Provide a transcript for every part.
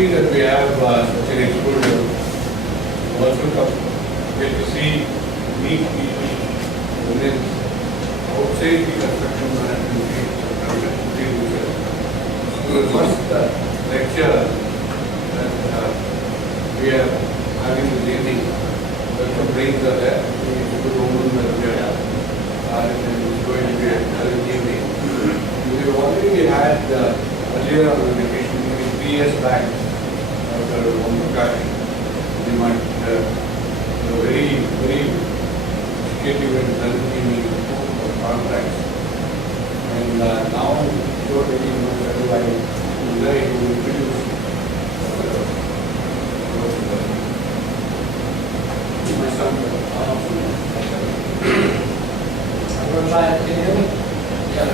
luxury that we have such an exposure. Also come get to see, meet people, women outside the construction management field. So the first lecture that we are having this evening, welcome brains are there. It's a good woman that we are and it's going to be a challenging evening. We have already had earlier on the vacation, maybe 3 years back, Dr. Nandimath O V, very educative and challenging of contracts. And now, before taking much otherwise, we would like to introduce my son. I'm going to try and, can you hear me? Yeah,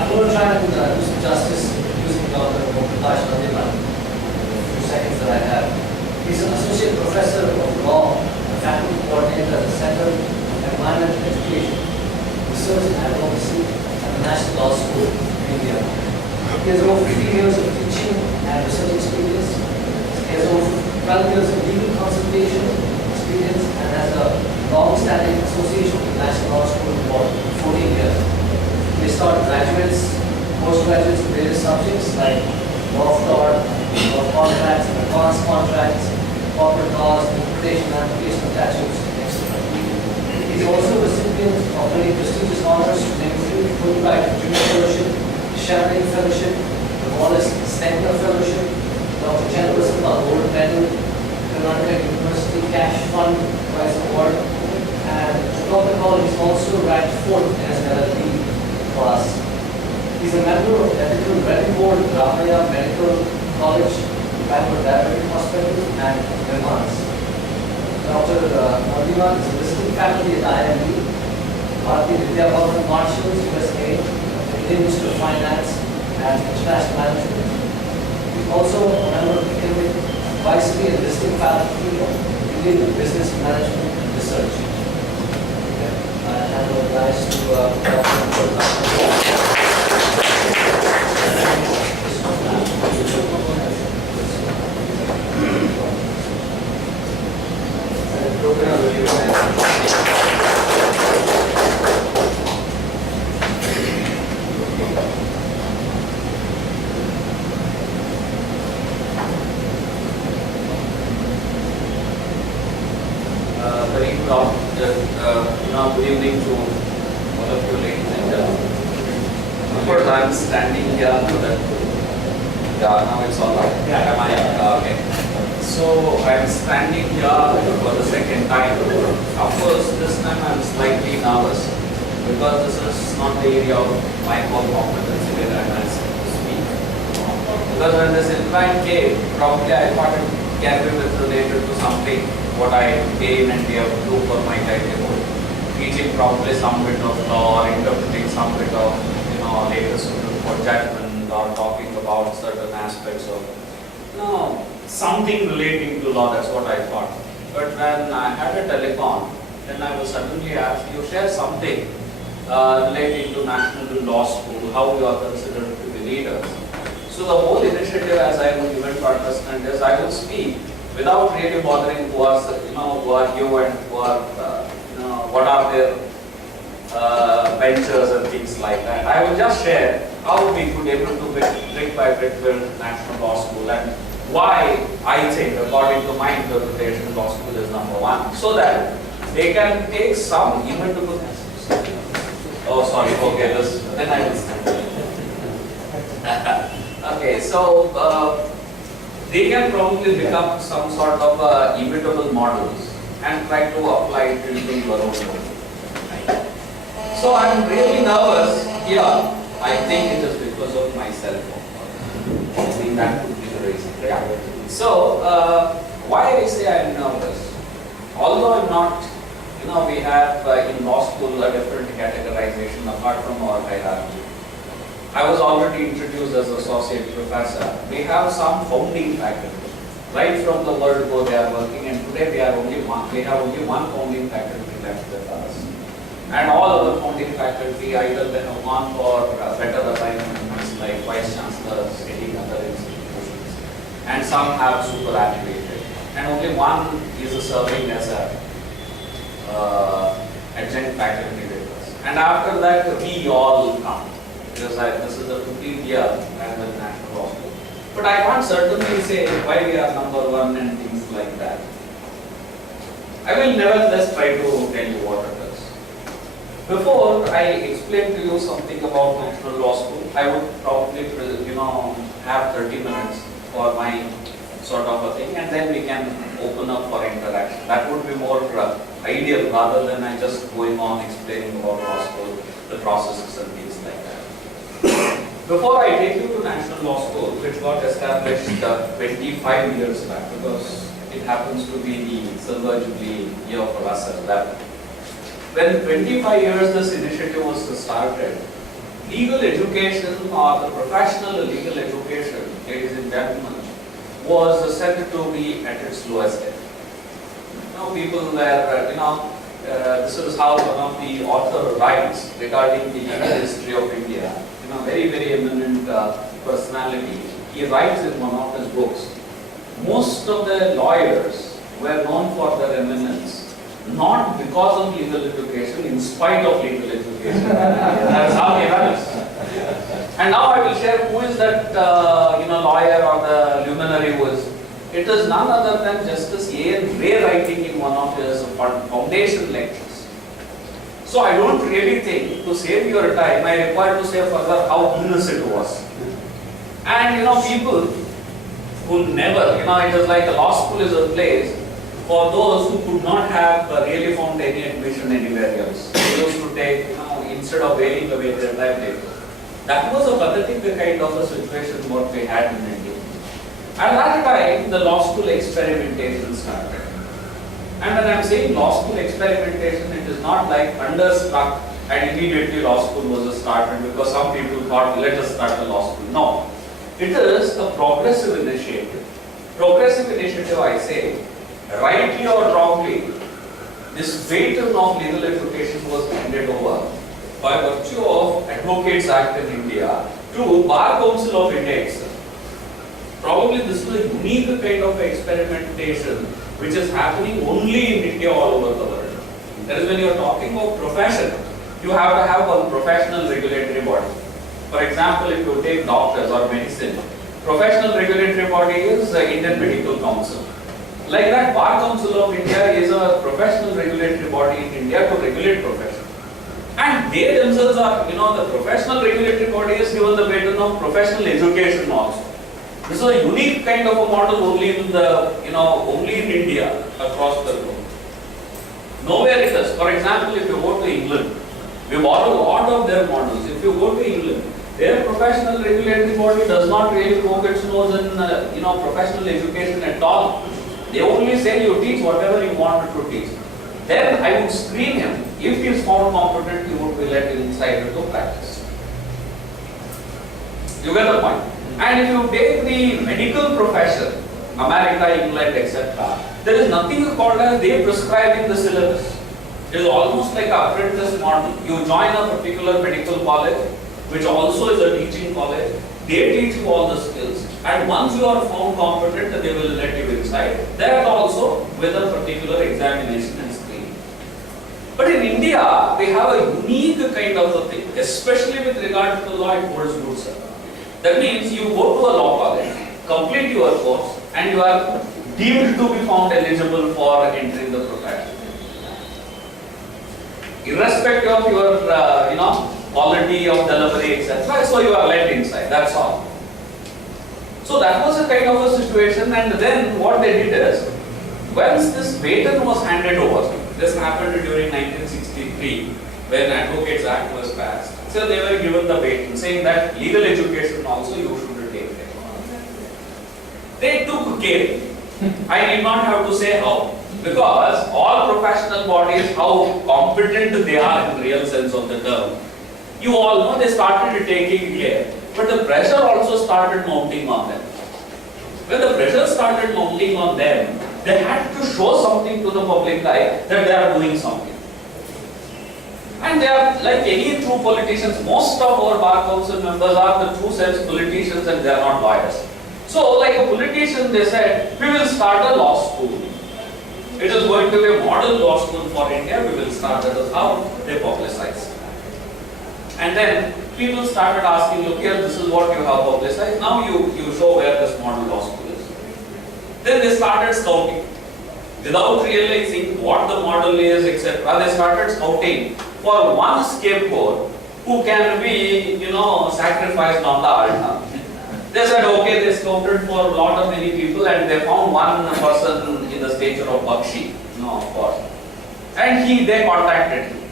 I'm going to try and do some justice using Dr. Nandimath, the few seconds that I have. He's an associate professor of law and faculty coordinator at the Center for Environmental Education, Research and Advocacy at the National Law School in India. He has over 15 years of teaching and research experience. He has over 12 years of legal consultation experience and has a long-standing association with the National Law School for 14 years. They taught graduates, postgraduates in various subjects like law of tort, law of contracts, advanced contracts, corporate laws, interpretation and application of statutes, etc. He is also a recipient of many prestigious honors, namely Fulbright Junior Fellowship, Chevron Fellowship, the Wallace Stegner Fellowship, Dr. Chandra Gold Medal, Karnataka University Cash Fund Prize Award, and to top it all, he's also ranked 4th in his LLB class. He's a member of Ethical Review Board, Ramaya Medical College, Bangalore Diabetic Hospital, and Vermont. Dr. Nandimath is a visiting faculty at IMD, Bharati Vidya Bhavan, Marshalls, USA, Indian Institute of Finance and International Management. He's also a member of the Academic Advisory and Visiting Faculty of Indian Business Management and Research. I hand over guys to Dr. Very good evening to all of you, ladies and gentlemen. Of course, I'm standing here so that, now it's all right. Am I? Okay. So, I'm standing here for the second time. Of course, this time I'm slightly nervous because this is not the area of my core competency where I'm asked to speak. Because when this invite came, probably I thought it can be related to something what I gain and be able to do for my livelihood. Teaching probably some bit of law, or interpreting some bit of latest for judgment, or talking about certain aspects of something relating to law. That's what I thought. But when I had a telecon, then I was suddenly asked, you share something relating to National Law School, how you are considered to be leaders. So the whole initiative, as I would even to understand, is I will speak without really bothering who are you and who are, what are their ventures and things like that. I will just share how we could able to brick by brick build National Law School and why I think, according to my interpretation, law school is number one, so that they can take some even to oh sorry, okay, then I will stand. Okay, so they can probably become some sort of immutable models and try to apply it into your own world. So I'm really nervous here. I think it is because of my cell phone. I think that could be the reason. Yeah. So why I say I'm nervous? Although I'm not, we have in law school a different categorization apart from our hierarchy. I was already introduced as associate professor. We have some founding faculty. Right from the word go they are working, and today we have only one founding faculty left with us. And all other founding faculty either they have gone for better assignments like vice chancellors, heading other institutions, and some have superannuated, and only one is serving as a adjunct faculty with us. And after that, we all come, because this is the 15th year I am with National Law School. But I can't certainly say why we are number one and things like that. I will nevertheless try to tell you what it is. Before I explain to you something about National Law School, I would probably, have 30 minutes for my sort of a thing, and then we can open up for interaction. That would be more ideal rather than I just going on explaining about law school, the processes and things like that. Before I take you to National Law School, which got established 25 years back, because it happens to be the silver jubilee year for us as well. When 25 years this initiative was started, legal education or the professional legal education, ladies and gentlemen, was said to be at its lowest ebb. People were, this is how one of the author writes regarding the legal history of India. Very, very eminent personality. He writes in one of his books, most of the lawyers were known for their eminence, not because of legal education, in spite of legal education. That's how he writes. And now I will share who is that lawyer or the luminary who is. It is none other than Justice A.N. Ray writing in one of his foundation lectures. So I don't really think, to save your time, I require to say further how heinous it was. And people who never, it is like a law school is a place for those who could not have really found any admission anywhere else. They used to take, instead of waiting away their livelihood. That was a pathetic kind of a situation what we had in India. At that time, the law school experimentation started. And when I am saying law school experimentation, it is not like thunderstruck and immediately law school was started because some people thought, let us start a law school. No. It is a progressive initiative. Progressive initiative, I say, rightly or wrongly, this baton of legal education was handed over by virtue of Advocacy Act in India to Bar Council of India itself. Probably this is a unique kind of experimentation which is happening only in India all over the world. That is, when you are talking about profession, you have to have one professional regulatory body. For example, if you take doctors or medicine, professional regulatory body is the Indian Medical Council. Like that, Bar Council of India is a professional regulatory body in India to regulate profession. And they themselves are, the professional regulatory body is given the baton of professional education also. This is a unique kind of a model only in only in India across the globe. Nowhere it is. For example, if you go to England, we borrow a lot of their models. If you go to England, their professional regulatory body does not really poke its nose in professional education at all. They only say you teach whatever you wanted to teach. Then I would screen him. If he is found competent, he would be let inside into practice. You get the point? And if you take the medical profession, America, England, etc., there is nothing called as they prescribing the syllabus. It is almost like an apprentice model. You join a particular medical college, which also is a teaching college. They teach you all the skills, and once you are found competent, they will let you inside. That also with a particular examination and screening. But in India, we have a unique kind of a thing, especially with regard to the law, it holds good, sir. That means you go to a law college, complete your course, and you are deemed to be found eligible for entering the profession. Irrespective of your, quality of delivery, etc. So you are let inside, that's all. So that was a kind of a situation, and then what they did is, once this baton was handed over, this happened during 1963, when Advocacy Act was passed. So they were given the baton, saying that legal education also you should take care. They took care. I need not have to say how, because all professional bodies, how competent they are in real sense of the term, you all know they started taking care, but the pressure also started mounting on them. When the pressure started mounting on them, they had to show something to the public eye that they are doing something. And they are like any true politicians. Most of our Bar Council members are the true self politicians, and they are not lawyers. So, like a politician, they said, we will start a law school. It is going to be a model law school for India. We will start. That is how they publicized. And then people started asking, look here, this is what you have publicized. Now you show where this model law school is. Then they started scouting. Without realizing what the model is, etc., they started scouting for one scapegoat who can be, sacrificed on the altar. They said, okay, they scouted for a lot of many people and they found one person in the stature of Bakshi, of course. And they contacted him.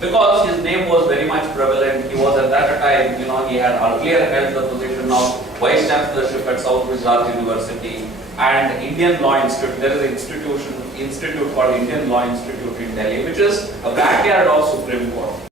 Because his name was very much prevalent, he was at that time, he had earlier held the position of Vice Chancellorship at South Gujarat University and Indian Law Institute. There is an institute called Indian Law Institute in Delhi, which is a backyard of Supreme Court.